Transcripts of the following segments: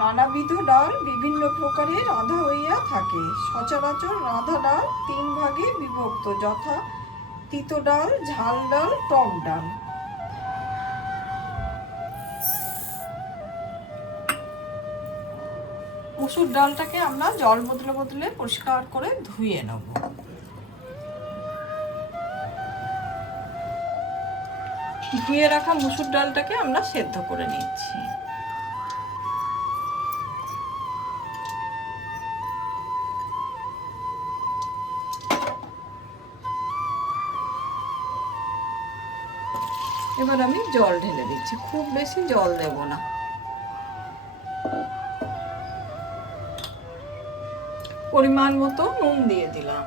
নানাবিধ ডাল বিভিন্ন প্রকারে রাঁধা হইয়া থাকে। সচরাচর রাঁধা ডাল 3 ভাগে বিভক্ত, যথা তিতো ডাল, ঝাল ডাল, টক ডাল। মসুর ডালটাকে আমরা জল বদলে বদলে পরিষ্কার করে ধুয়ে নেব। ধুয়ে রাখা মসুর ডালটাকে আমরা সেদ্ধ করে নিচ্ছি। এবার আমি জল ঢেলে দিচ্ছি, খুব বেশি জল দেব না। পরিমাণ মতো নুন দিয়ে দিলাম।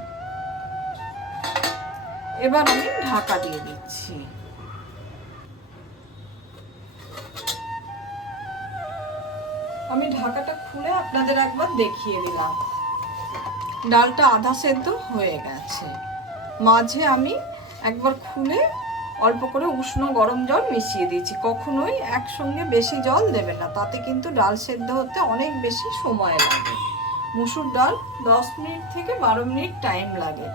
এবার আমি ঢাকা দিয়ে দিচ্ছি। আমি ঢাকাটা খুলে আপনাদের একবার দেখিয়ে দিলাম। ডালটা আধা সেদ্ধ হয়ে গেছে। মাঝে আমি একবার খুলে অল্প করে উষ্ণ গরম জল মিশিয়ে দিয়েছি। কখনোই একসঙ্গে বেশি জল দেবেন না, তাতে কিন্তু ডাল সেদ্ধ হতে অনেক বেশি সময় লাগে। মসুর ডাল 10 মিনিট থেকে 12 মিনিট টাইম লাগে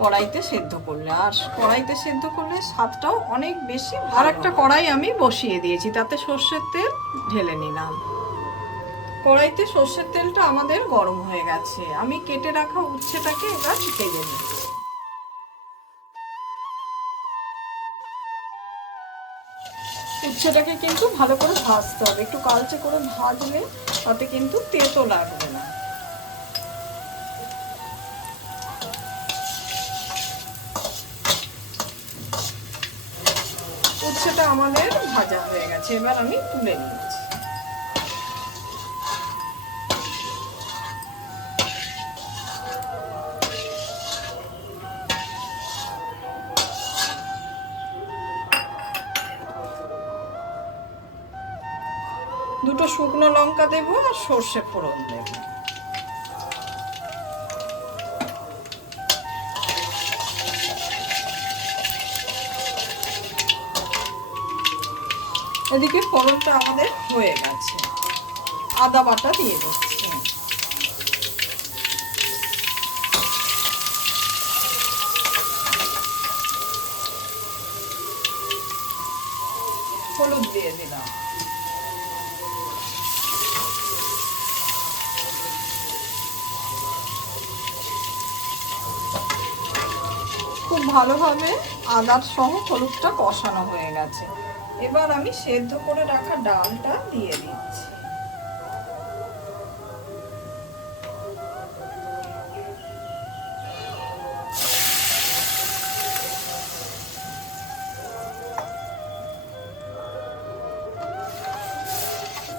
কড়াইতে সেদ্ধ করলে, আর কড়াইতে সেদ্ধ করলে স্বাদটাও অনেক বেশি। আর একটা কড়াই আমি বসিয়ে দিয়েছি, তাতে সর্ষের তেল ঢেলে নিলাম। কড়াইতে সর্ষের তেলটা আমাদের গরম হয়ে গেছে। আমি কেটে রাখা উচ্ছেটাকে এবার ভেজে নিচ্ছি। উচ্ছেটাকে কিন্তু ভালো করে ভাজতে হবে, একটু কালচে করে ভাজলে তাতে কিন্তু তেতো লাগবে না। উচ্ছেটা আমাদের ভাজা হয়ে গেছে, এবার আমি তুলে নিচ্ছি। দুটো শুকনো লঙ্কা দেবো আর সর্ষে ফোড়ন দেবো। এদিকে ফোড়নটা আমাদের হয়ে গেছে। আদা বাটা দিয়ে দিচ্ছি। হলুদ দিয়ে দিলাম। খুব ভালোভাবে আদার সহ হলুদটা কষানো হয়ে গেছে। এবার আমি সেদ্ধ করে রাখা ডালটা দিয়ে দিচ্ছি।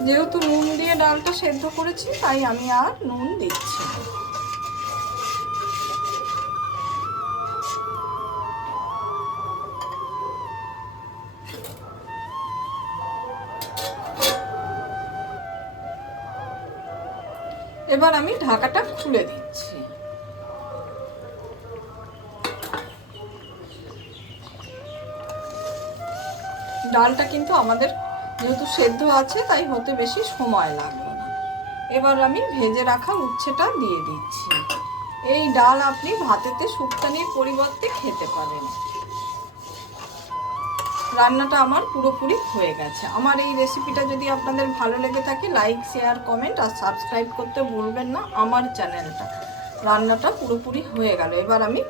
যেহেতু নুন দিয়ে ডালটা সেদ্ধ করেছি, তাই আমি আর নুন দিচ্ছি না। এবার আমি ঢাকাটা খুলে দিচ্ছি। ডালটা কিন্তু আমাদের যেহেতু সেদ্ধ আছে, তাই হতে বেশি সময় লাগবে না। এবার আমি ভেজে রাখা উচ্ছেটা দিয়ে দিচ্ছি। এই ডাল আপনি ভাতেতে শুক্তানির পরিবর্তে খেতে পারেন। রান্নাটা আমার পুরোপুরি হয়ে গেছে। আমার এই রেসিপিটা যদি আপনাদের ভালো লেগে থাকে, লাইক, শেয়ার, কমেন্ট আর সাবস্ক্রাইব করতে ভুলবেন না আমার চ্যানেলটা। রান্নাটা পুরোপুরি হয়ে গেল, এবার আমি